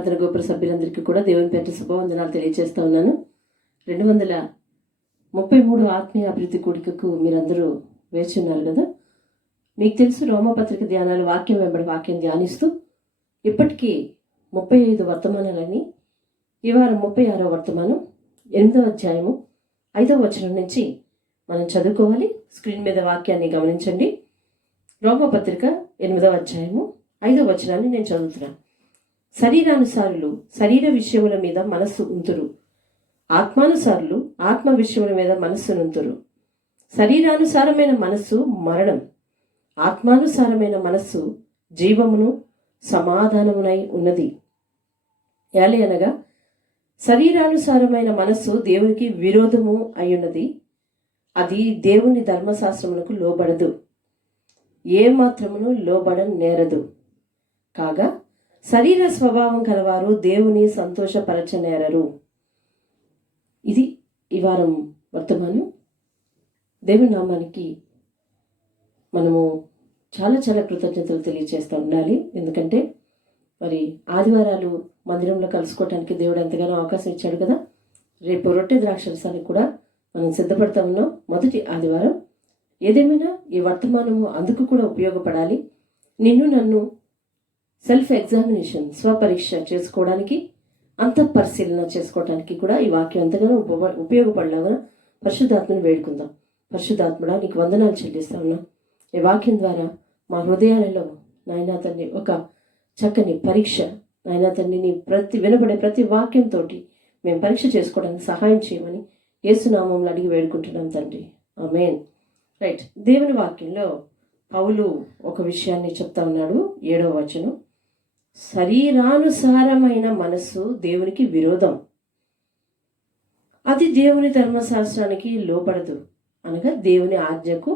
ప్రార్థన గోపుర సభ్యులందరికీ కూడా దేవుని పేరిట శుభవందనాలు తెలియజేస్తా ఉన్నాను. 233 ఆత్మీయ అభివృద్ధి కూడికకు మీరందరూ వేచి ఉన్నారు కదా. మీకు తెలుసు, రోమపత్రిక ధ్యానాలు వాక్యం వెంబడి వాక్యం ధ్యానిస్తూ ఇప్పటికీ 35 వర్తమానాలని, ఈ వారం 36వ వర్తమానం 8వ అధ్యాయము 5వ వచనం నుంచి మనం చదువుకోవాలి. స్క్రీన్ మీద వాక్యాన్ని గమనించండి. రోమపత్రిక 8వ అధ్యాయము 5వ వచనాన్ని నేను చదువుతున్నాను. శరీరానుసారులు శరీర విషయముల మీద మనస్సు ఉంతురు, ఆత్మానుసారులు ఆత్మ విషయముల మీద మనస్సునుంతురు. శరీరానుసారమైన మనస్సు మరణం, ఆత్మానుసారమైన మనస్సు జీవమును సమాధానమునై ఉన్నది. ఏలి అనగా శరీరానుసారమైన మనస్సు దేవునికి విరోధము అయ్యున్నది, అది దేవుని ధర్మశాస్త్రమునకు లోబడదు, ఏ మాత్రమును లోబడ నేరదు. కాగా శరీర స్వభావం కలవారు దేవుని సంతోషపరచనేరరు. ఇది ఈ వారం వర్తమానం. దేవుని నామానికి మనము చాలా చాలా కృతజ్ఞతలు తెలియజేస్తూ ఉండాలి. ఎందుకంటే మరి ఆదివారాలు మందిరంలో కలుసుకోవటానికి దేవుడు ఎంతగానో అవకాశం ఇచ్చాడు కదా. రేపు రొట్టె ద్రాక్షరసానికి కూడా మనం సిద్ధపడతా ఉన్నాం, మొదటి ఆదివారం. ఏదేమైనా ఈ వర్తమానము అందుకు కూడా ఉపయోగపడాలి. నిన్ను నన్ను సెల్ఫ్ ఎగ్జామినేషన్, స్వపరీక్ష చేసుకోవడానికి, అంతఃపరిశీలన చేసుకోవడానికి కూడా ఈ వాక్యం ఎంతగానో ఉపయోగపడలాగా పరిశుద్ధాత్మని వేడుకుందాం. పరిశుద్ధాత్మడా, నీకు వందనాలు చెల్లిస్తా ఉన్నాం. ఈ వాక్యం ద్వారా మా హృదయాలలో నాయనా తండ్రి ఒక చక్కని పరీక్ష, నాయనా తండ్రి నీ వినబడే ప్రతి వాక్యంతో మేము పరీక్ష చేసుకోవడానికి సహాయం చేయమని యేసునామంలో అడిగి వేడుకుంటున్నాం తండ్రి. ఆమేన్. రైట్. దేవుని వాక్యంలో పౌలు ఒక విషయాన్ని చెప్తా ఉన్నాడు. 7వ వచనం, శరీరానుసారమైన మనస్సు దేవునికి విరోధం, అది దేవుని ధర్మశాస్త్రానికి లోపడదు, అనగా దేవుని ఆజ్ఞకు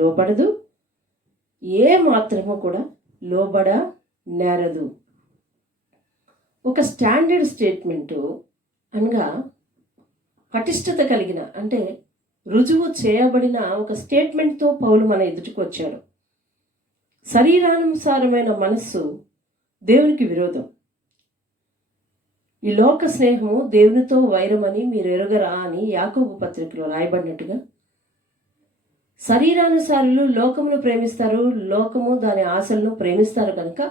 లోపడదు, ఏ మాత్రము కూడా లోబడ నేరదు. ఒక స్టాండర్డ్ స్టేట్మెంటు అనగా పటిష్టత కలిగిన, అంటే రుజువు చేయబడిన ఒక స్టేట్మెంట్తో పౌలు మన ఎదుటికి వచ్చాడు. శరీరానుసారమైన మనస్సు దేవునికి విరోధం. ఈ లోక స్నేహము దేవునితో వైరమని మీరు ఎరుగరా అని యాకోబు పత్రికలో రాయబడినట్టుగా, శరీరానుసారులు లోకమును ప్రేమిస్తారు, లోకము దాని ఆశలను ప్రేమిస్తారు కనుక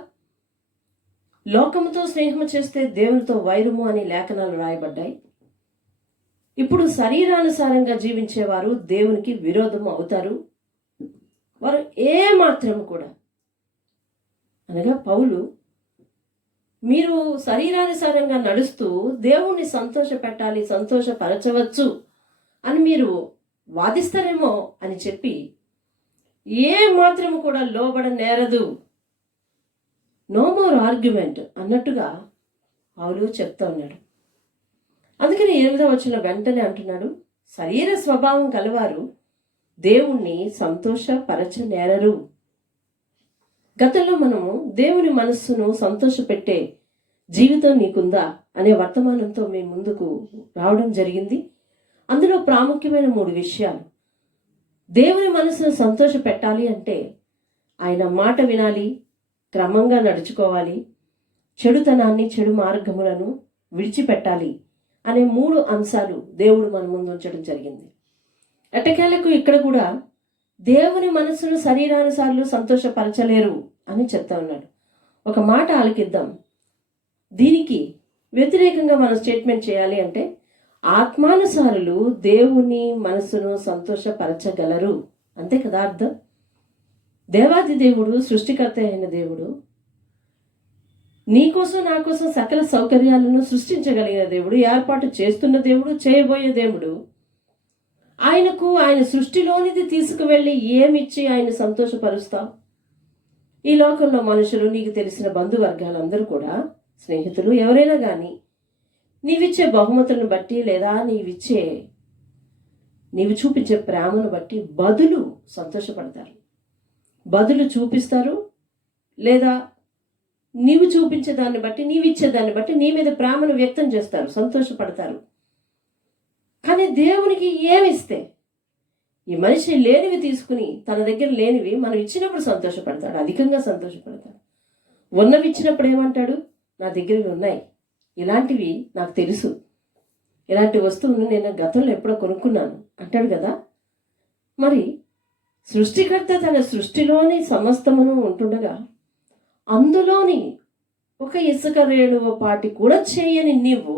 లోకముతో స్నేహము చేస్తే దేవునితో వైరము అని లేఖనాలు రాయబడ్డాయి. ఇప్పుడు శరీరానుసారంగా జీవించేవారు దేవునికి విరోధము అవుతారు. వారు ఏ మాత్రము కూడా, అనగా పౌలు, మీరు శరీరానుసారంగా నడుస్తూ దేవుణ్ణి సంతోషపెట్టాలి, సంతోషపరచవచ్చు అని మీరు వాదిస్తారేమో అని చెప్పి ఏ మాత్రము కూడా లోబడ నేరదు, నో మోర్ ఆర్గ్యుమెంట్ అన్నట్టుగా పౌలు చెప్తా ఉన్నాడు. అందుకని 8వ వచనం వెంటనే అంటున్నాడు, శరీర స్వభావం కలవారు దేవుణ్ణి సంతోషపరచనేరరు. గతంలో మనము దేవుని మనస్సును సంతోషపెట్టే జీవితం నీకుందా అనే వర్తమానంతో మీ ముందుకు రావడం జరిగింది. అందులో ప్రాముఖ్యమైన 3 విషయాలు. దేవుని మనస్సును సంతోష పెట్టాలి అంటే ఆయన మాట వినాలి, క్రమంగా నడుచుకోవాలి, చెడుతనాన్ని, చెడు మార్గములను విడిచిపెట్టాలి అనే 3 అంశాలు దేవుడు మన ముందు ఉంచడం జరిగింది. ఎట్టకేలకు ఇక్కడ కూడా దేవుని మనస్సును శరీరానుసారులు సంతోషపరచలేరు అని చెప్తా ఉన్నాడు. ఒక మాట ఆలకిద్దాం. దీనికి వ్యతిరేకంగా మనం స్టేట్మెంట్ చేయాలి అంటే ఆత్మానుసారులు దేవుని మనస్సును సంతోషపరచగలరు, అంతే కదా అర్థం. దేవాది దేవుడు, సృష్టికర్త అయిన దేవుడు, నీకోసం నా కోసం సకల సౌకర్యాలను సృష్టించగలిగిన దేవుడు, ఏర్పాటు చేస్తున్న దేవుడు, చేయబోయే దేవుడు, ఆయనకు ఆయన సృష్టిలోనిది తీసుకువెళ్ళి ఏమిచ్చి ఆయన సంతోషపరుస్తావు? ఈ లోకంలో మనుషులు, నీకు తెలిసిన బంధువర్గాలందరూ కూడా, స్నేహితులు ఎవరైనా కానీ నీవిచ్చే బహుమతులను బట్టి లేదా నీవు చూపించే ప్రేమను బట్టి బదులు సంతోషపడతారు, బదులు చూపిస్తారు. లేదా నీవు చూపించే దాన్ని బట్టి, నీవిచ్చే దాన్ని బట్టి నీ మీద ప్రేమను వ్యక్తం చేస్తారు, సంతోషపడతారు. కానీ దేవునికి ఏమిస్తే, ఈ మనిషి లేనివి తీసుకుని తన దగ్గర లేనివి మనం ఇచ్చినప్పుడు సంతోషపడతాడు, అధికంగా సంతోషపడతాడు. ఉన్నవి ఇచ్చినప్పుడు ఏమంటాడు, నా దగ్గర ఉన్నాయి, ఇలాంటివి నాకు తెలుసు, ఇలాంటి వస్తువును నేను గతంలో ఎప్పుడో కొనుక్కున్నాను అంటాడు కదా. మరి సృష్టికర్త తన సృష్టిలోని సమస్తమును ఉంటుండగా అందులోని ఒక ఇసుక రేణువ పాటి కూడా చేయని నీవు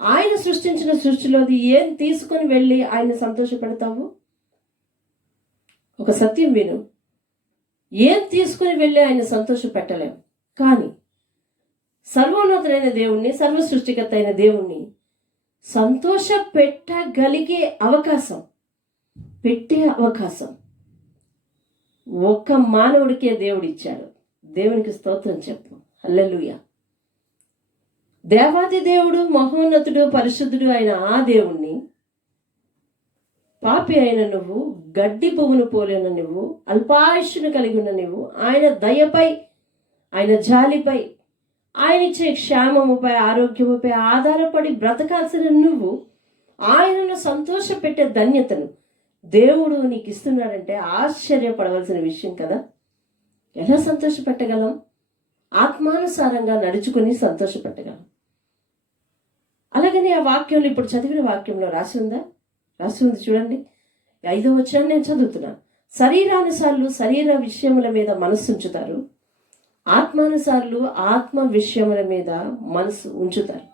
ఆయన సృష్టించిన సృష్టిలోది ఏం తీసుకొని వెళ్ళి ఆయన సంతోషపెడతావు? ఒక సత్యం విను, ఏం తీసుకొని వెళ్ళి ఆయన సంతోషపెట్టలేము. కానీ సర్వోన్నతుడైన దేవుణ్ణి, సర్వ సృష్టికర్త అయిన దేవుణ్ణి సంతోష పెట్టగలిగే అవకాశం, పెట్టే అవకాశం ఒక్క మానవుడికే దేవుడు ఇచ్చాడు. దేవునికి స్తోత్రం చెప్పు. హల్లెలూయా. దేవాది దేవుడు, మహోన్నతుడు, పరిశుద్ధుడు అయిన ఆ దేవుణ్ణి పాపి అయిన నువ్వు, గడ్డి పువ్వును పోలిన నువ్వు, అల్పాయుష్ను కలిగి ఉన్న నువ్వు ఆయన దయపై, ఆయన జాలిపై, ఆయన ఇచ్చే క్షేమముపై, ఆరోగ్యముపై ఆధారపడి బ్రతకాల్సిన నువ్వు ఆయనను సంతోష పెట్టే ధన్యతను దేవుడు నీకు ఇస్తున్నాడంటే ఆశ్చర్యపడవలసిన విషయం కదా. ఎలా సంతోషపెట్టగలం? ఆత్మానుసారంగా నడుచుకుని సంతోషపెట్టగలం. అలాగని ఆ వాక్యంలో, ఇప్పుడు చదివిన వాక్యంలో రాసి ఉందా? రాసి ఉంది చూడండి. 5వ వచనం నేను చదువుతున్నాను. శరీరానుసారులు శరీర విషయముల మీద మనస్సు ఉంచుతారు, ఆత్మానుసారులు ఆత్మ విషయముల మీద మనసు ఉంచుతారు.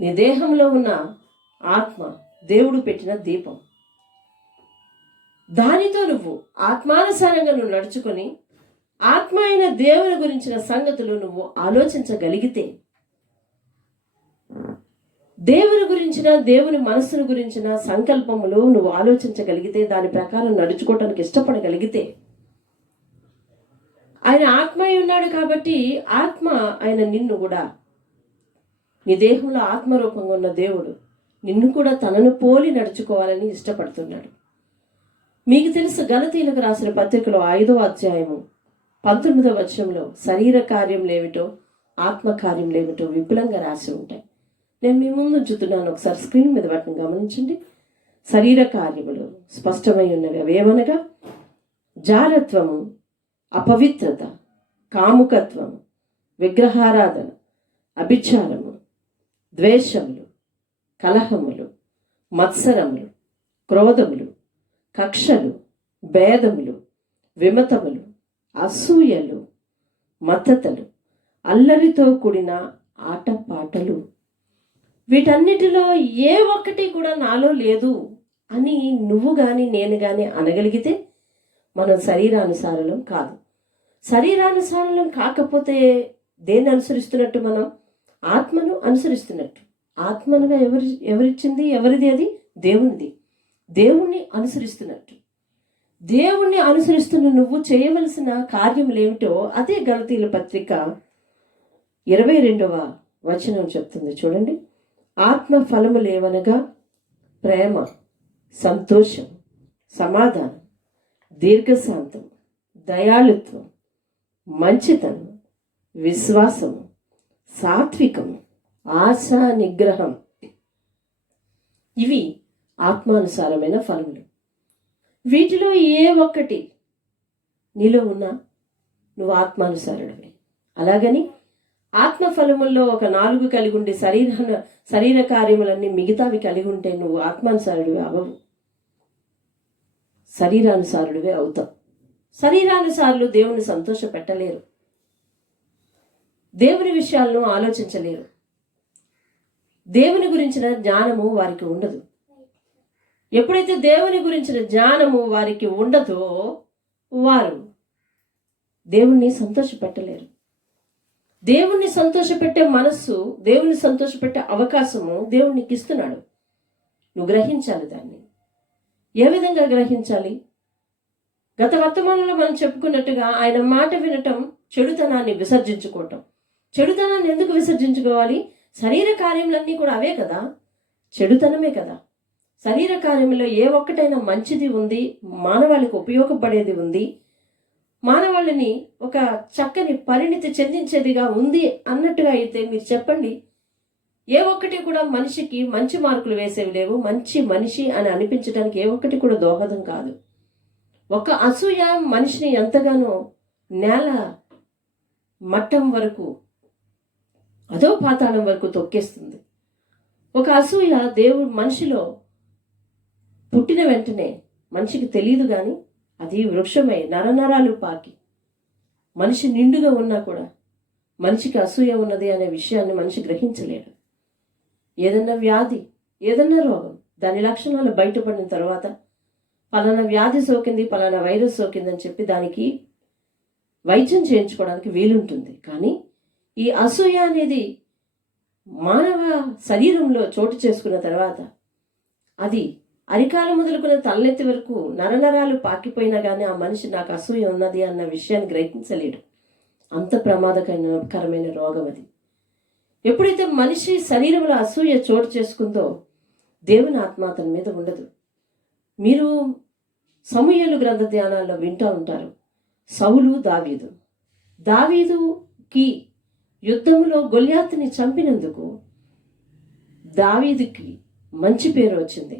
నీ దేహంలో ఉన్న ఆత్మ దేవుడు పెట్టిన దీపం. దానితో నువ్వు ఆత్మానుసారంగా నువ్వు నడుచుకొని ఆత్మ అయిన దేవుని గురించిన సంగతులు నువ్వు ఆలోచించగలిగితే, దేవుని గురించిన, దేవుని మనస్సును గురించిన సంకల్పములు నువ్వు ఆలోచించగలిగితే, దాని ప్రకారం నడుచుకోవటానికి ఇష్టపడగలిగితే, ఆయన ఆత్మ అయి ఉన్నాడు కాబట్టి ఆత్మ ఆయన నిన్ను కూడా, నీ దేహంలో ఆత్మరూపంగా ఉన్న దేవుడు నిన్ను కూడా తనను పోలి నడుచుకోవాలని ఇష్టపడుతున్నాడు. మీకు తెలుసు, గలతీయులకు రాసిన పత్రికలో 5వ అధ్యాయము 19వ వచనంలో శరీర కార్యములేమిటో ఆత్మ కార్యములేమిటో విపులంగా రాసి ఉంటాయి. నేను మీ ముందు ఉంచుతున్నాను, ఒకసారి స్క్రీన్ మీద వాటిని గమనించండి. శరీర కార్యములు స్పష్టమై ఉన్నవి. అవేమనగా జారత్వము, అపవిత్రత, కాముకత్వము, విగ్రహారాధన, అభిచారము, ద్వేషములు, కలహములు, మత్సరములు, క్రోధములు, కక్షలు, భేదములు, విమతములు, అసూయలు, మత్తతలు, అల్లరితో కూడిన ఆటపాటలు, వీటన్నిటిలో ఏ ఒక్కటి కూడా నాలో లేదు అని నువ్వు కానీ నేను కానీ అనగలిగితే మనం శరీరానుసారులం కాదు. శరీరానుసారులం కాకపోతే దేన్ని అనుసరిస్తున్నట్టు? మనం ఆత్మను అనుసరిస్తున్నట్టు. ఆత్మనుగా ఎవరిచ్చింది? ఎవరిది? అది దేవునిది. దేవుణ్ణి అనుసరిస్తున్నట్టు. దేవుణ్ణి అనుసరిస్తున్న నువ్వు చేయవలసిన కార్యములు ఏమిటో అదే గలతీయుల పత్రిక 22వ వచనం చెప్తుంది చూడండి. ఆత్మ ఫలములు ఏవనగా ప్రేమ, సంతోషం, సమాధానం, దీర్ఘశాంతం, దయాళుత్వం, మంచితనం, విశ్వాసము, సాత్వికము, ఆశా నిగ్రహం. ఇవి ఆత్మానుసారమైన ఫలములు. వీటిలో ఏ ఒక్కటి నీలో ఉన్నా నువ్వు ఆత్మానుసారుడివి. అలాగని ఆత్మ ఫలముల్లో ఒక 4 కలిగి ఉండి శరీర కార్యములన్నీ మిగతావి కలిగి ఉంటే నువ్వు ఆత్మానుసారుడివి అవ్వవు, శరీరానుసారుడివే అవుతావు. శరీరానుసారులు దేవుని సంతోష పెట్టలేరు, దేవుని విషయాలను ఆలోచించలేరు, దేవుని గురించిన జ్ఞానము వారికి ఉండదు. ఎప్పుడైతే దేవుని గురించిన జ్ఞానము వారికి ఉండదో వారు దేవుణ్ణి సంతోషపెట్టలేరు. దేవుణ్ణి సంతోషపెట్టే మనస్సు, దేవుణ్ణి సంతోషపెట్టే అవకాశము దేవునికి ఇస్తున్నాడు. నువ్వు గ్రహించాలి దాన్ని. ఏ విధంగా గ్రహించాలి? గత వర్తమానంలో మనం చెప్పుకున్నట్టుగా ఆయన మాట వినటం, చెడుతనాన్ని విసర్జించుకోవటం. చెడుతనాన్ని ఎందుకు విసర్జించుకోవాలి? శరీర కార్యములన్నీ కూడా అవే కదా, చెడుతనమే కదా. శరీర కార్యంలో ఏ ఒక్కటైనా మంచిది ఉంది, మానవాళికి ఉపయోగపడేది ఉంది, మానవాళిని ఒక చక్కని పరిణితి చెందించేదిగా ఉంది అన్నట్టుగా అయితే మీరు చెప్పండి. ఏ ఒక్కటి కూడా మనిషికి మంచి మార్కులు వేసేవి లేవు. మంచి మనిషి అని అనిపించడానికి ఏ ఒక్కటి కూడా దోహదం కాదు. ఒక అసూయ మనిషిని ఎంతగానో నేల మట్టం వరకు అదో పాతాళం వరకు తొక్కేస్తుంది. ఒక అసూయ దేవుడు మనిషిలో పుట్టిన వెంటనే మనిషికి తెలియదు, కానీ అది వృక్షమై నరనరాలు పాకి మనిషి నిండుగా ఉన్నా కూడా మనిషికి అసూయ ఉన్నది అనే విషయాన్ని మనిషి గ్రహించలేడు. ఏదన్నా వ్యాధి, ఏదన్నా రోగం, దాని లక్షణాలు బయటపడిన తర్వాత పలానా వ్యాధి సోకింది, పలానా వైరస్ సోకిందని చెప్పి దానికి వైద్యం చేయించుకోవడానికి వీలుంటుంది. కానీ ఈ అసూయ అనేది మానవ శరీరంలో చోటు చేసుకున్న తర్వాత అది అరికాలు మొదలుకున్న తలెత్తి వరకు నరనరాలు పాకిపోయినా కానీ ఆ మనిషి నాకు అసూయ ఉన్నది అన్న విషయాన్ని గ్రహించలేడు. అంత ప్రమాదకరమైన రోగం అది. ఎప్పుడైతే మనిషి శరీరంలో అసూయ చోటు చేసుకుందో దేవుని ఆత్మ అతని మీద ఉండదు. మీరు సమూయేలు గ్రంథ ధ్యానాల్లో వింటూ ఉంటారు. సౌలు దావీదుకి యుద్ధములో గొల్యాతుని చంపినందుకు దావీదుకి మంచి పేరు వచ్చింది.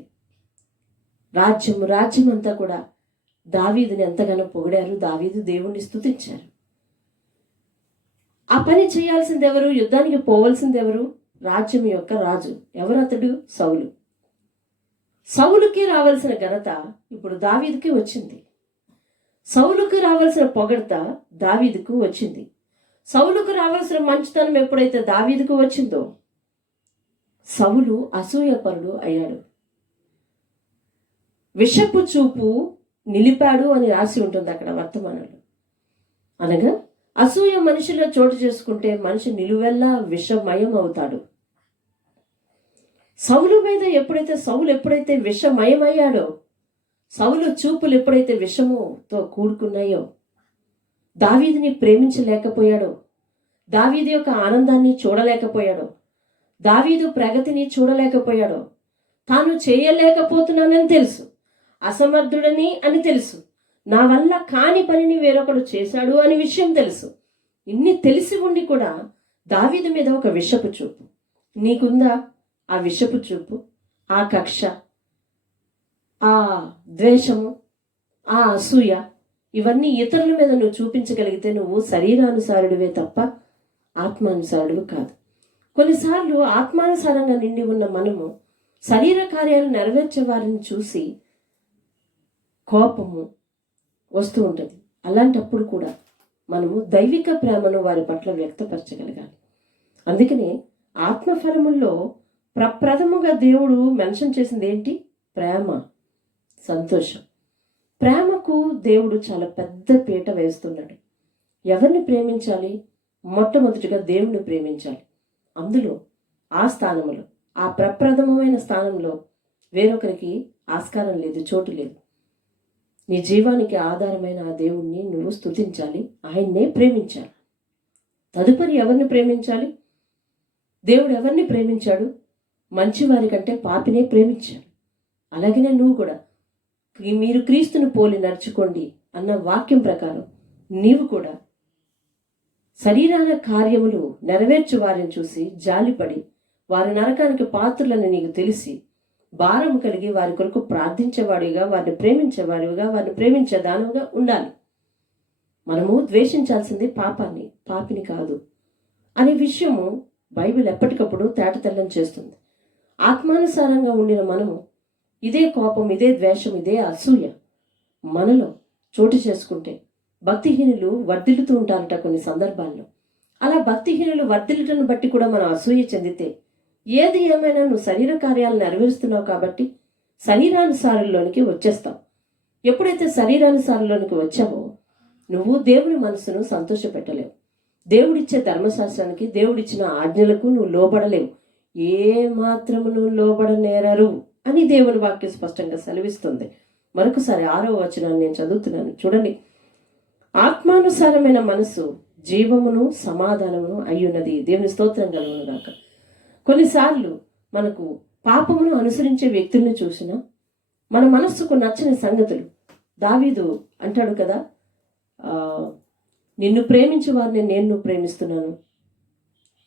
రాజ్యం అంతా కూడా దావీదుని ఎంతగానో పొగిడారు. దావీదు దేవుణ్ణి స్తుతించారు. ఆ పని చేయాల్సింది ఎవరు? యుద్ధానికి పోవలసింది ఎవరు? రాజ్యం యొక్క రాజు. ఎవరు అతడు? సౌలు. సౌలుకి రావాల్సిన ఘనత ఇప్పుడు దావీదుకి వచ్చింది. సౌలుకు రావాల్సిన పొగడత దావీదుకు వచ్చింది. సౌలుకు రావాల్సిన మంచితనం ఎప్పుడైతే దావీదుకు వచ్చిందో సౌలు అసూయపరుడు అయ్యాడు. విషపు చూపు నిలిపాడు అని రాసి ఉంటుంది అక్కడ వర్తమానంలో. అనగా అసూయ మనిషిలో చోటు చేసుకుంటే మనిషి నిలువెల్లా విషమయం అవుతాడు. సౌలు మీద సౌలు ఎప్పుడైతే విషమయమయ్యాడో, సౌలు చూపులు ఎప్పుడైతే విషముతో కూడుకున్నాయో, దావీదుని ప్రేమించలేకపోయాడో, దావీదు యొక్క ఆనందాన్ని చూడలేకపోయాడో, దావీదు ప్రగతిని చూడలేకపోయాడో, తాను చేయలేకపోతున్నానని తెలుసు, అసమర్థుడని అని తెలుసు, నా వల్ల కాని పనిని వేరొకడు చేశాడు అని విషయం తెలుసు. ఇన్ని తెలిసి ఉండి కూడా దావీదు మీద ఒక విషపు చూపు. నీకుందా ఆ విషపు చూపు, ఆ కక్ష, ఆ ద్వేషము, ఆ అసూయ? ఇవన్నీ ఇతరుల మీద నువ్వు చూపించగలిగితే నువ్వు శరీరానుసారుడివే తప్ప ఆత్మానుసారుడు కాదు. కొన్నిసార్లు ఆత్మానుసారంగా నిండి ఉన్న మనము శరీర కార్యాలు నెరవేర్చే వారిని చూసి కోపము వస్తూ ఉంటుంది. అలాంటప్పుడు కూడా మనము దైవిక ప్రేమను వారి పట్ల వ్యక్తపరచగలగాలి. అందుకనే ఆత్మఫలముల్లో ప్రప్రథముగా దేవుడు మెన్షన్ చేసింది ఏంటి? ప్రేమ, సంతోషం. ప్రేమకు దేవుడు చాలా పెద్ద పీట వేస్తున్నాడు. ఎవరిని ప్రేమించాలి? మొట్టమొదటిగా దేవుణ్ణి ప్రేమించాలి. అందులో ఆ స్థానంలో, ఆ ప్రప్రథమమైన స్థానంలో వేరొకరికి ఆస్కారం లేదు, చోటు లేదు. నీ జీవానికి ఆధారమైన ఆ దేవుణ్ణి నువ్వు స్తుతించాలి, ఆయన్నే ప్రేమించాలి. తదుపరి ఎవరిని ప్రేమించాలి? దేవుడు ఎవరిని ప్రేమించాడు? మంచివారి కంటే పాపినే ప్రేమించాడు. అలాగనే నువ్వు కూడా మీరు క్రీస్తును పోలి నడుచుకోండి అన్న వాక్యం ప్రకారం నీవు కూడా శరీరాల కార్యములు నెరవేర్చు వారిని చూసి జాలిపడి వారి నరకానికి పాత్రులని నీకు తెలిసి భారం కలిగి వారి కొరకు ప్రార్థించేవాడిగా, వారిని ప్రేమించేవాడిగా, వారిని ప్రేమించే దానముగా ఉండాలి. మనము ద్వేషించాల్సింది పాపిని కాదు అనే విషయము బైబిల్ ఎప్పటికప్పుడు తేటతెల్లం చేస్తుంది. ఆత్మానుసారంగా ఉండిన మనము ఇదే కోపం, ఇదే ద్వేషం, ఇదే అసూయ మనలో చోటు చేసుకుంటే భక్తిహీనులు వర్ధిల్లుతూ ఉంటారట కొన్ని సందర్భాల్లో. అలా భక్తిహీనులు వర్ధిల్లుటను బట్టి కూడా మనం అసూయ చెందితే ఏది ఏమైనా నువ్వు శరీర కార్యాలు నెరవేరుస్తున్నావు కాబట్టి శరీరానుసారంలోనికి వచ్చేస్తావు. ఎప్పుడైతే శరీరానుసారంలోనికి వచ్చావో నువ్వు దేవుని మనసును సంతోషపెట్టలేవు. దేవుడిచ్చే ధర్మశాస్త్రానికి, దేవుడిచ్చిన ఆజ్ఞలకు నువ్వు లోబడలేవు. ఏ మాత్రము నువ్వు లోబడనేరరు అని దేవుని వాక్యం స్పష్టంగా సెలవిస్తుంది. మరొకసారి 6వ వచనాన్ని నేను చదువుతున్నాను, చూడండి. ఆత్మానుసారమైన మనసు జీవమును సమాధానమును అయ్యున్నది. దేవుని స్తోత్రం కలుగును గాక. కొన్నిసార్లు మనకు పాపమును అనుసరించే వ్యక్తుల్ని చూసినా మన మనస్సుకు నచ్చని సంగతులు, దావీదు అంటాడు కదా, నిన్ను ప్రేమించే వారిని నేను ప్రేమిస్తున్నాను,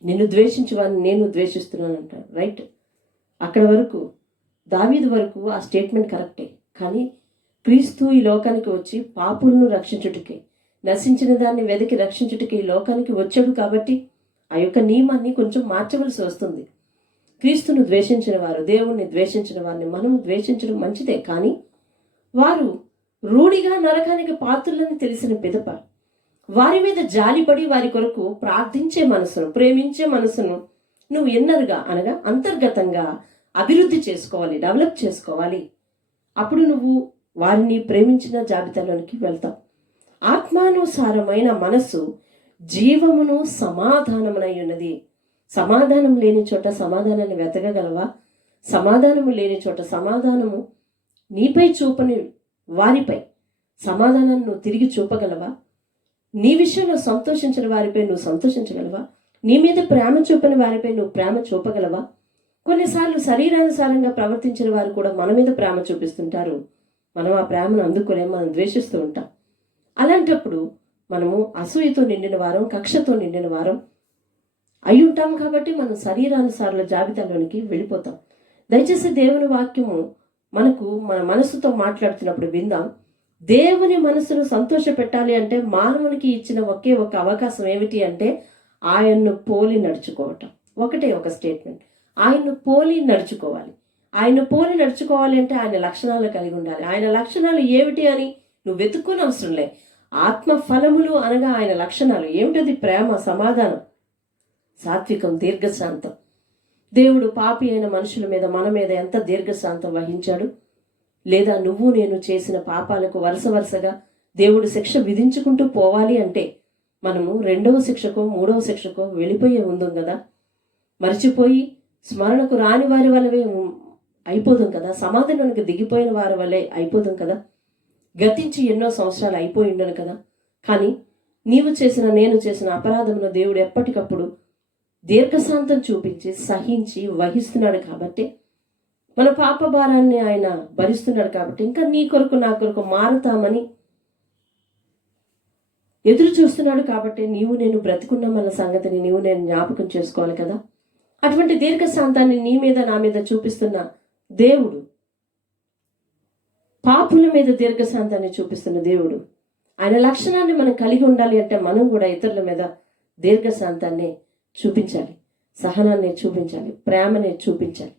నిన్ను ద్వేషించే వారిని నేను ద్వేషిస్తున్నాను అంటాడు. రైట్, అక్కడ వరకు దావీదు వరకు ఆ స్టేట్మెంట్ కరెక్టే. కానీ క్రీస్తు ఈ లోకానికి వచ్చి పాపులను రక్షించుటకే, నశించిన దాన్ని వెతికి రక్షించుటకే ఈ లోకానికి వచ్చాడు. కాబట్టి ఆ యొక్క నియమాన్ని కొంచెం మార్చవలసి వస్తుంది. క్రీస్తును ద్వేషించిన వారు, దేవుణ్ణి ద్వేషించిన వారిని మనం ద్వేషించడం మంచిదే, కానీ వారు రూఢిగా నరకానికి పాత్రులని తెలిసిన పిదప వారి మీద జాలిపడి వారి కొరకు ప్రార్థించే మనసును, ప్రేమించే మనసును నువ్వు ఇన్నర్గా అనగా అంతర్గతంగా అభివృద్ధి చేసుకోవాలి, డెవలప్ చేసుకోవాలి. అప్పుడు నువ్వు వారిని ప్రేమించిన జాబితాలోనికి వెళ్తావు. ఆత్మానుసారమైన మనస్సు జీవమును సమాధానమునై ఉన్నది. సమాధానం లేని చోట సమాధానాన్ని వెతకగలవా? సమాధానము లేని చోట సమాధానము నీపై చూపని వారిపై సమాధానాన్ని నువ్వు తిరిగి చూపగలవా? నీ విషయంలో సంతోషించిన వారిపై నువ్వు సంతోషించగలవా? నీ మీద ప్రేమ చూపని వారిపై నువ్వు ప్రేమ చూపగలవా? కొన్నిసార్లు శరీరానుసారంగా ప్రవర్తించిన వారు కూడా మన మీద ప్రేమ చూపిస్తుంటారు. మనం ఆ ప్రేమను అందుకోలేము, మనం ద్వేషిస్తూ ఉంటాం. అలాంటప్పుడు మనము అసూయతో నిండిన వారం, కక్షతో నిండిన వారం అయి ఉంటాం. కాబట్టి మనం శరీరానుసారుల జాబితాలోనికి వెళ్ళిపోతాం. దయచేసి దేవుని వాక్యము మనకు మన మనసుతో మాట్లాడుతున్నప్పుడు విందాం. దేవుని మనసును సంతోష పెట్టాలి అంటే మానవునికి ఇచ్చిన ఒకే ఒక అవకాశం ఏమిటి అంటే ఆయన్ను పోలి నడుచుకోవటం. ఒకటే ఒక స్టేట్మెంట్, ఆయన్ను పోలి నడుచుకోవాలి. ఆయన్ను పోలి నడుచుకోవాలి అంటే ఆయన లక్షణాలు కలిగి ఉండాలి. ఆయన లక్షణాలు ఏమిటి అని నువ్వు వెతుక్కుని అవసరం లే. ఆత్మ ఫలములు అనగా ఆయన లక్షణాలు ఏమిటది? ప్రేమ, సమాధానం, సాత్వికం, దీర్ఘశాంతం. దేవుడు పాపి అయిన మనుషుల మీద, మన మీద ఎంత దీర్ఘశాంతం వహించాడు. లేదా నువ్వు నేను చేసిన పాపాలకు వరుసగా దేవుడు శిక్ష విధించుకుంటూ పోవాలి అంటే మనము 2వ శిక్షకో 3వ శిక్షకో వెళ్ళిపోయే ఉందాం కదా. మర్చిపోయి స్మరణకు రాని వారి వల్లవే అయిపోదాం కదా. సమాధిలోనికి దిగిపోయిన వారి వల్లే అయిపోదాం కదా. గతించి ఎన్నో సంవత్సరాలు అయిపోయి ఉండను కదా. కానీ నీవు చేసిన, నేను చేసిన అపరాధమును దేవుడు ఎప్పటికప్పుడు దీర్ఘశాంతం చూపించి సహించి వహిస్తున్నాడు. కాబట్టి మన పాప భారాన్ని ఆయన భరిస్తున్నాడు. కాబట్టి ఇంకా నీ కొరకు నా కొరకు మారుతామని ఎదురు చూస్తున్నాడు. కాబట్టి నీవు నేను బ్రతికున్నామన్న సంగతిని నీవు నేను జ్ఞాపకం చేసుకోవాలి కదా. అటువంటి దీర్ఘశాంతాన్ని నీ మీద నా మీద చూపిస్తున్న దేవుడు, పాపుల మీద దీర్ఘశాంతాన్ని చూపిస్తున్న దేవుడు, ఆయన లక్షణాన్ని మనం కలిగి ఉండాలి అంటే మనం కూడా ఇతరుల మీద దీర్ఘశాంతాన్ని చూపించాలి, సహనాన్ని చూపించాలి, ప్రేమని చూపించాలి.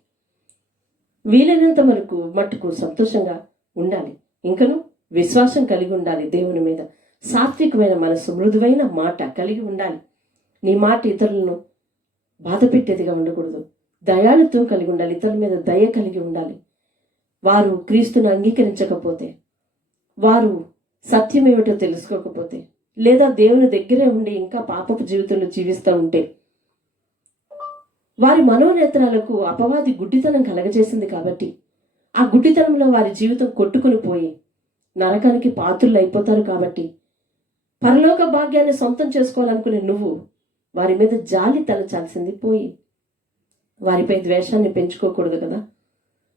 వీలైనంత వరకు మట్టుకు సంతోషంగా ఉండాలి. ఇంకను విశ్వాసం కలిగి ఉండాలి దేవుని మీద. సాత్వికమైన మనసు, మృదువైన మాట కలిగి ఉండాలి. నీ మాట ఇతరులను బాధ పెట్టేదిగా ఉండకూడదు. దయాళుత్వం కలిగి ఉండాలి. ఇతరుల మీద దయ కలిగి ఉండాలి. వారు క్రీస్తును అంగీకరించకపోతే, వారు సత్యం ఏమిటో తెలుసుకోకపోతే, లేదా దేవుని దగ్గరే ఉండి ఇంకా పాపపు జీవితంలో జీవిస్తూ ఉంటే వారి మనోనేత్రాలకు అపవాది గుడ్డితనం కలగజేసింది. కాబట్టి ఆ గుడ్డితనంలో వారి జీవితం కొట్టుకుని పోయి నరకానికి పాత్రులు అయిపోతారు. కాబట్టి పరలోక భాగ్యాన్ని సొంతం చేసుకోవాలనుకునే నువ్వు వారి మీద జాలి తలచాల్సింది పోయి వారిపై ద్వేషాన్ని పెంచుకోకూడదు కదా.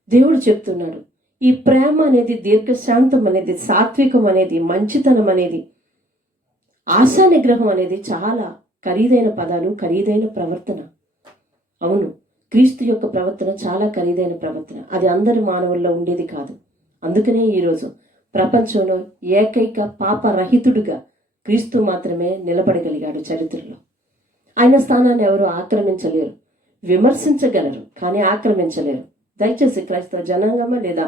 దేవుడు చెప్తున్నాడు, ఈ ప్రేమ అనేది, దీర్ఘశాంతం అనేది, సాత్వికం అనేది, మంచితనం అనేది, ఆశా నిగ్రహం అనేది చాలా ఖరీదైన పదాలు, ఖరీదైన ప్రవర్తన. అవును, క్రీస్తు యొక్క ప్రవర్తన చాలా ఖరీదైన ప్రవర్తన. అది అందరి మానవుల్లో ఉండేది కాదు. అందుకనే ఈరోజు ప్రపంచంలో ఏకైక పాపరహితుడుగా క్రీస్తు మాత్రమే నిలబడగలిగాడు చరిత్రలో. ఆయన స్థానాన్ని ఎవరు ఆక్రమించలేరు. విమర్శించగలరు కానీ ఆక్రమించలేరు. దయచేసి క్రైస్తవ జనాంగమా లేదా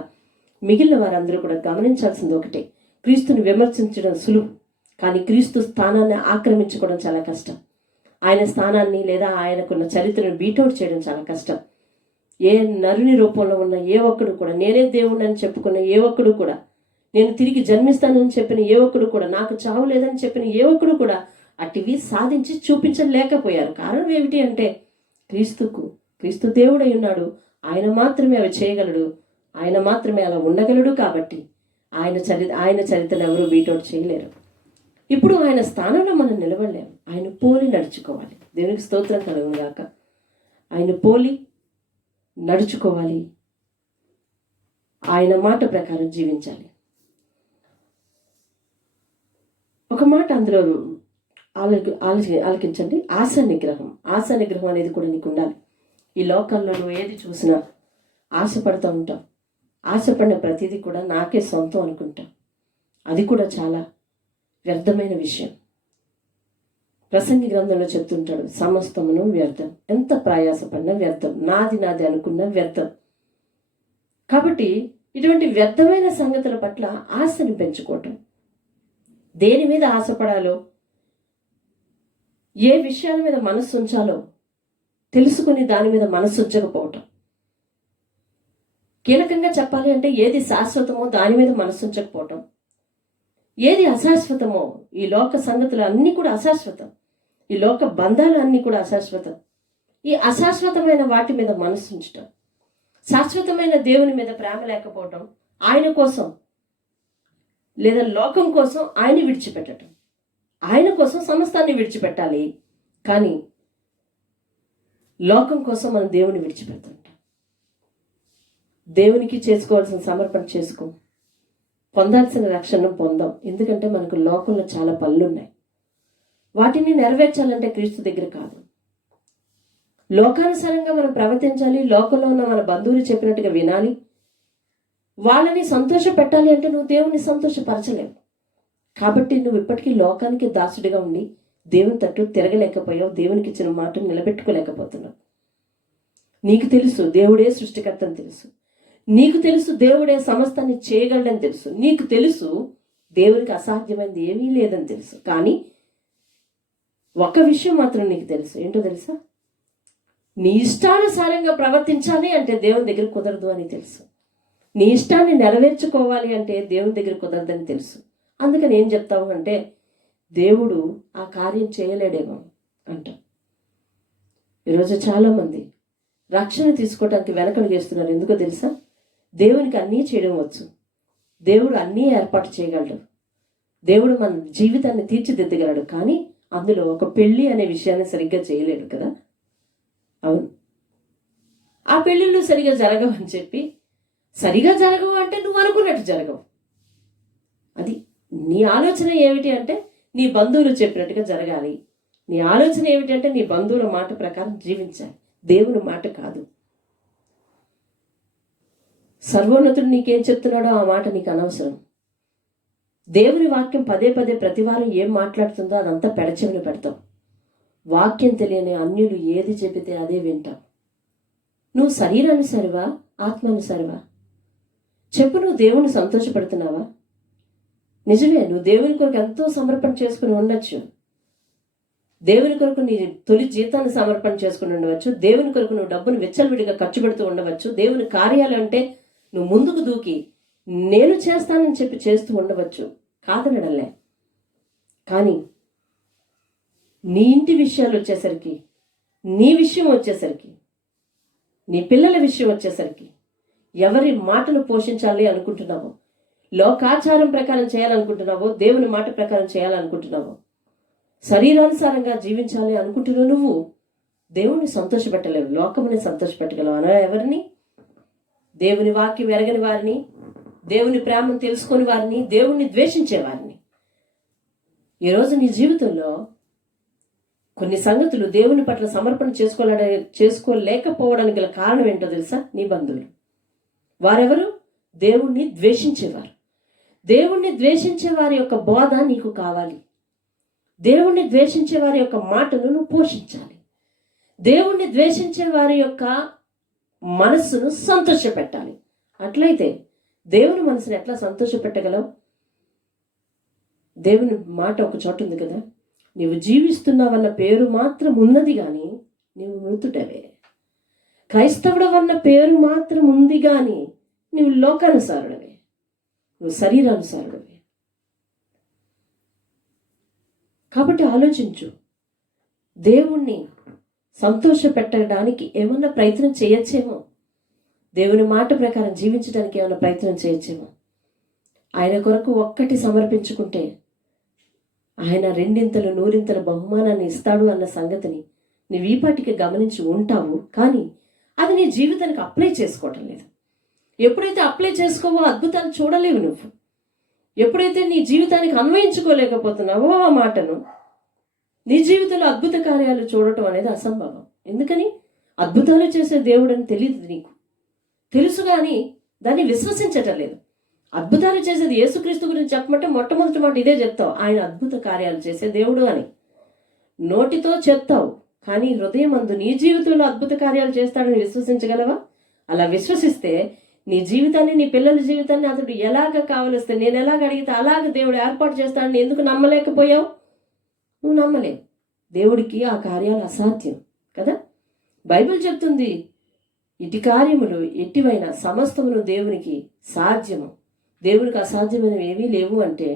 మిగిలిన వారందరూ కూడా గమనించాల్సింది ఒకటే, క్రీస్తుని విమర్శించడం సులువు, కానీ క్రీస్తు స్థానాన్ని ఆక్రమించుకోవడం చాలా కష్టం. ఆయన స్థానాన్ని లేదా ఆయనకున్న చరిత్రను బీటౌట్ చేయడం చాలా కష్టం. ఏ నరుని రూపంలో ఉన్న ఏ ఒక్కడు కూడా, నేనే దేవుణ్ణి అని చెప్పుకున్న ఏ ఒక్కడు కూడా, నేను తిరిగి జన్మిస్తానని చెప్పిన ఏ ఒక్కడు కూడా, నాకు చావు లేదని చెప్పిన ఏ ఒక్కడు కూడా అటివి సాధించి చూపించలేకపోయారు. కారణం ఏమిటి అంటే క్రీస్తు దేవుడై ఉన్నాడు. ఆయన మాత్రమే అవి చేయగలడు. ఆయన మాత్రమే అలా ఉండగలడు. కాబట్టి ఆయన చరిత్రను ఎవరు బీటౌట్ చేయలేరు. ఇప్పుడు ఆయన స్థానంలో మనం నిలబడలేము. ఆయన పోలి నడుచుకోవాలి. దేవునికి స్తోత్రం కలుగును గాక. ఆయన పోలి నడుచుకోవాలి. ఆయన మాట ప్రకారం జీవించాలి. ఒక మాట అందులో ఆలకించండి. ఆశా నిగ్రహం. ఆశా నిగ్రహం అనేది కూడా నీకు ఉండాలి. ఈ లోకంలో నువ్వు ఏది చూసినా ఆశపడుతూ ఉంటాం. ఆశపడిన ప్రతిదీ కూడా నాకే సొంతం అనుకుంటాం. అది కూడా చాలా వ్యర్థమైన విషయం. ప్రసంగి గ్రంథంలో చెప్తుంటాడు, సమస్తమును వ్యర్థం, ఎంత ప్రయాసపడినా వ్యర్థం, నాది నాది అనుకున్న వ్యర్థం. కాబట్టి ఇటువంటి వ్యర్థమైన సంగతుల పట్ల ఆశని పెంచుకోవటం, దేని మీద ఆశపడాలో, ఏ విషయాల మీద మనస్సు ఉంచాలో తెలుసుకుని దాని మీద మనస్సు ఉంచకపోవటం. కీలకంగా చెప్పాలి అంటే ఏది శాశ్వతమో దాని మీద మనస్సు ఉంచకపోవటం, ఏది అశాశ్వతమో, ఈ లోక సంగతులు అన్నీ కూడా అశాశ్వతం, ఈ లోక బంధాలు అన్నీ కూడా అశాశ్వతం. ఈ అశాశ్వతమైన వాటి మీద మనస్సు ఉంచటం, శాశ్వతమైన దేవుని మీద ప్రేమ లేకపోవటం, ఆయన కోసం లేదా లోకం కోసం ఆయన విడిచిపెట్టడం. ఆయన కోసం సమస్తాన్ని విడిచిపెట్టాలి, కానీ లోకం కోసం మనం దేవుని విడిచిపెడుతుంటాం. దేవునికి చేసుకోవాల్సిన సమర్పణ చేసుకో, పొందాల్సిన రక్షణను పొందాం. ఎందుకంటే మనకు లోకంలో చాలా పనులున్నాయి, వాటిని నెరవేర్చాలంటే క్రీస్తు దగ్గర కాదు. లోకానుసారంగా మనం ప్రవర్తించాలి, లోకంలో ఉన్న మన బంధువులు చెప్పినట్టుగా వినాలి, వాళ్ళని సంతోష పెట్టాలి అంటే నువ్వు దేవుని సంతోషపరచలేవు. కాబట్టి నువ్వు ఇప్పటికీ లోకానికి దాసుడిగా ఉండి దేవుని తట్టు తిరగలేకపోయావు, దేవునికి ఇచ్చిన మాటను నిలబెట్టుకోలేకపోతున్నావు. నీకు తెలుసు దేవుడే సృష్టికర్త అని తెలుసు, నీకు తెలుసు దేవుడే సమస్తాన్ని చేయగలడని తెలుసు, నీకు తెలుసు దేవునికి అసాధ్యమైనది ఏమీ లేదని తెలుసు. కానీ ఒక విషయం మాత్రం నీకు తెలుసు, ఏంటో తెలుసా? నీ ఇష్టానుసారంగా ప్రవర్తించాలి అంటే దేవుని దగ్గర కుదరదు అని తెలుసు, నీ ఇష్టాన్ని నెరవేర్చుకోవాలి అంటే దేవుని దగ్గర కుదరదని తెలుసు. అందుకని ఏం చెప్తావు అంటే దేవుడు ఆ కార్యం చేయలేడేమో అంటాం. ఈరోజు చాలామంది రక్షణ తీసుకోవటానికి వెనకడు చేస్తున్నారు. ఎందుకో తెలుసా? దేవునికి అన్నీ చేయడం వచ్చు, దేవుడు అన్నీ ఏర్పాటు చేయగలడు, దేవుడు మన జీవితాన్ని తీర్చిదిద్దగలడు. కానీ అందులో ఒక పెళ్ళి అనే విషయాన్ని సరిగ్గా చేయలేడు కదా. అవును, ఆ పెళ్ళిళ్ళు సరిగా జరగవని చెప్పి, సరిగా జరగవు అంటే నువ్వు అనుకున్నట్టు జరగవు. అది నీ ఆలోచన ఏమిటి అంటే నీ బంధువులు చెప్పినట్టుగా జరగాలి, నీ ఆలోచన ఏమిటి అంటే నీ బంధువుల మాట ప్రకారం జీవించాలి, దేవుని మాట కాదు. సర్వోన్నతుడు నీకేం చెప్తున్నాడో ఆ మాట నీకు అనవసరం. దేవుని వాక్యం పదే పదే ప్రతివారం ఏం మాట్లాడుతుందో అదంతా పెడచెవిని పెడతావు. వాక్యం తెలియని అన్యులు ఏది చెబితే అదే వింటావు. నువ్వు శరీరానుసారివా, ఆత్మానుసారివా? చెప్పు, నువ్వు దేవుని సంతోషపడుతున్నావా? నిజమే, నువ్వు దేవుని కొరకు ఎంతో సమర్పణ చేసుకుని ఉండొచ్చు, దేవుని కొరకు నీ తొలి జీతాన్ని సమర్పణ చేసుకుని ఉండవచ్చు, దేవుని కొరకు నువ్వు డబ్బును విచ్చలవిడిగా ఖర్చు పెడుతూ ఉండవచ్చు, దేవుని కార్యాలు అంటే నువ్వు ముందుకు దూకి నేను చేస్తానని చెప్పి చేస్తూ ఉండవచ్చు, కాదనడలే. కానీ నీ ఇంటి విషయాలు వచ్చేసరికి, నీ విషయం వచ్చేసరికి, నీ పిల్లల విషయం వచ్చేసరికి, ఎవరి మాటను పోషించాలి అనుకుంటున్నావో, లోకాచారం ప్రకారం చేయాలనుకుంటున్నావో, దేవుని మాట ప్రకారం చేయాలనుకుంటున్నావో, శరీరానుసారంగా జీవించాలి అనుకుంటున్నావు, నువ్వు దేవుణ్ణి సంతోషపెట్టలేవు, లోకముని సంతోషపెట్టగలవు. అనా ఎవరిని? దేవుని వాక్యం ఎరగని వారిని, దేవుని ప్రేమను తెలుసుకొని వారిని, దేవుణ్ణి ద్వేషించే వారిని. ఈరోజు నీ జీవితంలో కొన్ని సంగతులు దేవుని పట్ల సమర్పణ చేసుకోలేకపోవడానికి గల కారణం ఏంటో తెలుసా? నీ బంధువులు. వారెవరు? దేవుణ్ణి ద్వేషించేవారు. దేవుణ్ణి ద్వేషించే వారి యొక్క బోధ నీకు కావాలి, దేవుణ్ణి ద్వేషించే వారి యొక్క మాటను నువ్వు పోషించాలి, దేవుణ్ణి ద్వేషించే వారి యొక్క మనస్సును సంతోషపెట్టాలి. అట్లయితే దేవుని మనసును ఎట్లా సంతోషపెట్టగలవు? దేవుని మాట ఒక చోట ఉంది కదా, నీవు జీవిస్తున్నావన్న పేరు మాత్రం ఉన్నది కానీ నీవు మృతుడవే. క్రైస్తవుడవన్న పేరు మాత్రం ఉంది కానీ నీవు లోకానుసారుడవే, నువ్వు శరీరానుసారుడవే. కాబట్టి ఆలోచించు, దేవుణ్ణి సంతోష పెట్టడానికి ఏమన్నా ప్రయత్నం చేయొచ్చేమో, దేవుని మాట ప్రకారం జీవించడానికి ఏమైనా ప్రయత్నం చేయొచ్చేమో. ఆయన కొరకు ఒక్కటి సమర్పించుకుంటే ఆయన రెండింతలు నూరింతల బహుమానాన్ని ఇస్తాడు అన్న సంగతిని నువ్వు ఈ పాటికి గమనించి ఉంటావు. కానీ అది నీ జీవితానికి అప్లై చేసుకోవటం లేదు. ఎప్పుడైతే అప్లై చేసుకోవో అద్భుతాలు చూడలేవు. నువ్వు ఎప్పుడైతే నీ జీవితానికి అన్వయించుకోలేకపోతున్నావో ఆ మాటను, నీ జీవితంలో అద్భుత కార్యాలు చూడటం అనేది అసంభవం. ఎందుకని? అద్భుతాలు చేసే దేవుడు అని తెలియదు నీకు, తెలుసు కానీ దాన్ని విశ్వసించటం లేదు. అద్భుతాలు చేసేది యేసుక్రీస్తు గురించి చెప్పమంటే మొట్టమొదటి మాట ఇదే చెప్తావు, ఆయన అద్భుత కార్యాలు చేసే దేవుడు అని. నోటితో చెప్తావు, కానీ హృదయం అందు నీ జీవితంలో అద్భుత కార్యాలు చేస్తాడని విశ్వసించగలవా? అలా విశ్వసిస్తే నీ జీవితాన్ని, నీ పిల్లల జీవితాన్ని అతడు ఎలాగ కావలిస్తే, నేను ఎలాగ అడిగితే అలాగ దేవుడు ఏర్పాటు చేస్తాడని ఎందుకు నమ్మలేకపోయావు? నువ్వు నమ్మలేవు. దేవుడికి ఆ కార్యాలు అసాధ్యం కదా. బైబిల్ చెప్తుంది, ఇటు కార్యములు ఎట్టివైనా సమస్తమును దేవునికి సాధ్యము. దేవునికి అసాధ్యమైనవి ఏవీ లేవు అంటే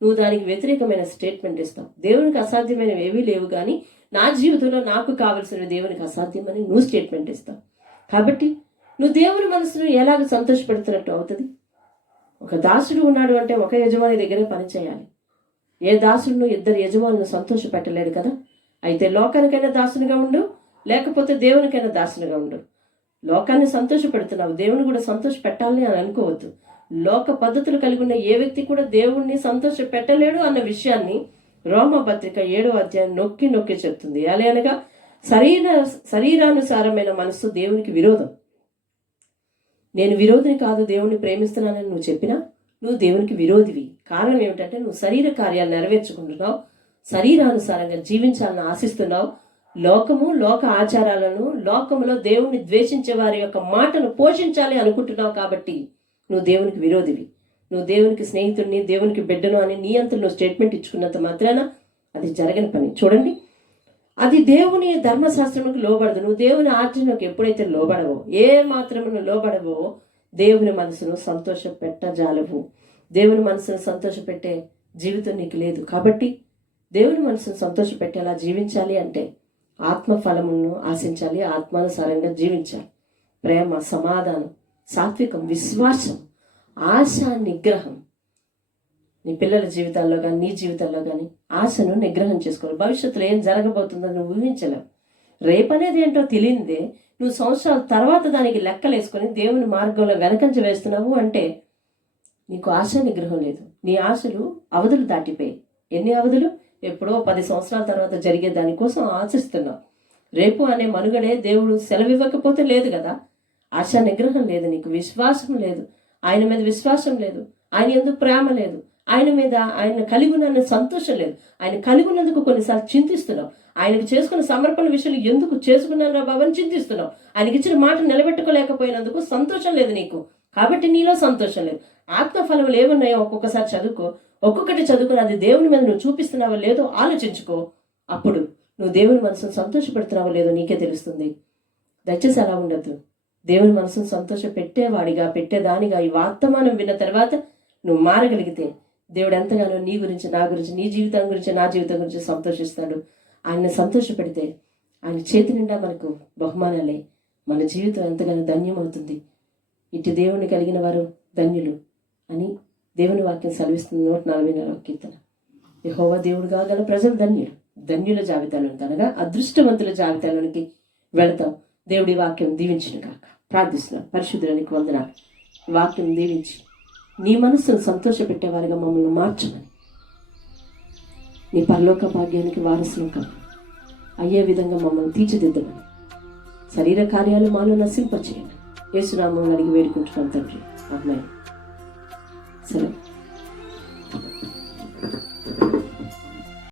నువ్వు దానికి వ్యతిరేకమైన స్టేట్మెంట్ ఇస్తావు. దేవునికి అసాధ్యమైనవి ఏవీ లేవు, కానీ నా జీవితంలో నాకు కావలసినవి దేవునికి అసాధ్యమని నువ్వు స్టేట్మెంట్ ఇస్తావు. కాబట్టి నువ్వు దేవుని మనసును ఎలాగ సంతోషపెడుతున్నట్టు అవుతుంది? ఒక దాసుడు ఉన్నాడు అంటే ఒక యజమాని దగ్గరే పని చేయాలి. ఏ దాసుడును ఇద్దరు యజమానులను సంతోష పెట్టలేడు కదా. అయితే లోకానికైనా దాసునిగా ఉండు, లేకపోతే దేవునికైనా దాసునిగా ఉండు. లోకాన్ని సంతోష పెడుతున్నావు, దేవుని కూడా సంతోష పెట్టాలని అని అనుకోవద్దు. లోక పద్ధతులు కలిగి ఉన్న ఏ వ్యక్తి కూడా దేవుణ్ణి సంతోష పెట్టలేడు అన్న విషయాన్ని రోమపత్రిక 7వ అధ్యాయం నొక్కి నొక్కి చెప్తుంది. అనగా శరీరానుసారమైన మనస్సు దేవునికి విరోధం. నేను విరోధిని కాదు, దేవుణ్ణి ప్రేమిస్తున్నానని నువ్వు చెప్పినా నువ్వు దేవునికి విరోధివి. కారణం ఏమిటంటే నువ్వు శరీర కార్యాలు నెరవేర్చుకుంటున్నావు, శరీరానుసారంగా జీవించాలని ఆశిస్తున్నావు, లోకము, లోక ఆచారాలను, లోకములో దేవుణ్ణి ద్వేషించే వారి యొక్క మాటను పోషించాలి అనుకుంటున్నావు. కాబట్టి నువ్వు దేవునికి విరోధివి. నువ్వు దేవునికి స్నేహితుడిని, దేవునికి బిడ్డను అని నీ అంతలో నువ్వు స్టేట్మెంట్ ఇచ్చుకున్నంత మాత్రాన అది జరగని పని. చూడండి, అది దేవుని ధర్మశాస్త్రములకు లోబడదు. నువ్వు దేవుని ఆజ్ఞలకు ఎప్పుడైతే లోబడవో, ఏ మాత్రమును లోబడవో, దేవుని మనసును సంతోష పెట్టజాలవు. దేవుని మనసును సంతోష పెట్టే జీవితం నీకు లేదు. కాబట్టి దేవుని మనసును సంతోష పెట్టేలా జీవించాలి అంటే ఆత్మ ఫలమును ఆశించాలి, ఆత్మానుసారంగా జీవించాలి. ప్రేమ, సమాధానం, సాత్వికం, విశ్వాసం, ఆశ, నిగ్రహం. నీ పిల్లల జీవితాల్లో కానీ నీ జీవితాల్లో కానీ ఆశను నిగ్రహం చేసుకోవాలి. భవిష్యత్తులో ఏం జరగబోతుందో నువ్వు ఊహించలేవు. రేపనేది ఏంటో తెలియదే నువ్వు సంవత్సరాల తర్వాత దానికి లెక్కలేసుకొని దేవుని మార్గంలో వెనకంజ వేస్తున్నావు అంటే నీకు ఆశ, నిగ్రహం లేదు. నీ ఆశలు అవధులు దాటిపోయి. ఎన్ని అవధులు? ఎప్పుడో 10 సంవత్సరాల తర్వాత జరిగే దానికోసం ఆశిస్తున్నావు. రేపు అనే మనుగడే దేవుడు సెలవివ్వకపోతే లేదు కదా. ఆశ, నిగ్రహం లేదు, నీకు విశ్వాసం లేదు, ఆయన మీద విశ్వాసం లేదు, ఆయన ఎందుకు ప్రేమ లేదు, ఆయన కలిగి ఉన్న సంతోషం లేదు. ఆయన కలిగి ఉన్నందుకు కొన్నిసార్లు చింతిస్తున్నావు. ఆయనకు చేసుకున్న సమర్పణ విషయాలు ఎందుకు చేసుకున్నాను రా బాబు అని చింతిస్తున్నావు. ఆయనకి ఇచ్చిన మాట నిలబెట్టుకోలేకపోయినందుకు సంతోషం లేదు నీకు. కాబట్టి నీలో సంతోషం లేదు. ఆత్మఫలములు ఏమున్నాయో ఒక్కొక్కసారి చదువుకో, ఒక్కొక్కటి చదువుకుని అది దేవుని మీద నువ్వు చూపిస్తున్నావో లేదో ఆలోచించుకో. అప్పుడు నువ్వు దేవుని మనసును సంతోషపెడుతున్నావో లేదో నీకే తెలుస్తుంది. దయచేసి అలా ఉండద్దు. దేవుని మనసును సంతోష పెట్టేవాడిగా, పెట్టేదానిగా ఈ వర్తమానం విన్న తర్వాత నువ్వు మారగలిగితే దేవుడు ఎంతగానో నీ గురించి, నా గురించి, నీ జీవితం గురించి, నా జీవితం గురించి సంతోషిస్తాడు. ఆయన సంతోష పెడితే ఆయన చేతి నిండా మనకు బహుమానాలే. మన జీవితం ఎంతగానో ధన్యమవుతుంది. ఇటు దేవుని కలిగిన వారు ధన్యులు అని దేవుని వాక్యం సెలవిస్తుంది. 144వ కీర్తన. యెహోవా దేవుడు కాగల ప్రజలు ధన్యులు. ధన్యుల జాబితాలో అనగా అదృష్టవంతుల జాబితాలోనికి వెళతాం. దేవుడి వాక్యం దీవించిన కాక ప్రార్థిస్తున్నాం. పరిశుద్ధునికి వందనాలు. వాక్యం దీవించి నీ మనస్సును సంతోషపెట్టేవారిగా మమ్మల్ని మార్చమని, నీ పరలోక భాగ్యానికి వారసులు అయ్యే విధంగా మమ్మల్ని తీర్చిదిద్దమని, శరీర కార్యాలు మాలో నశింపచేయమని యేసునామమున అడిగి వేడుకుంటున్నాం తండ్రి. ఆమేన్. సరే.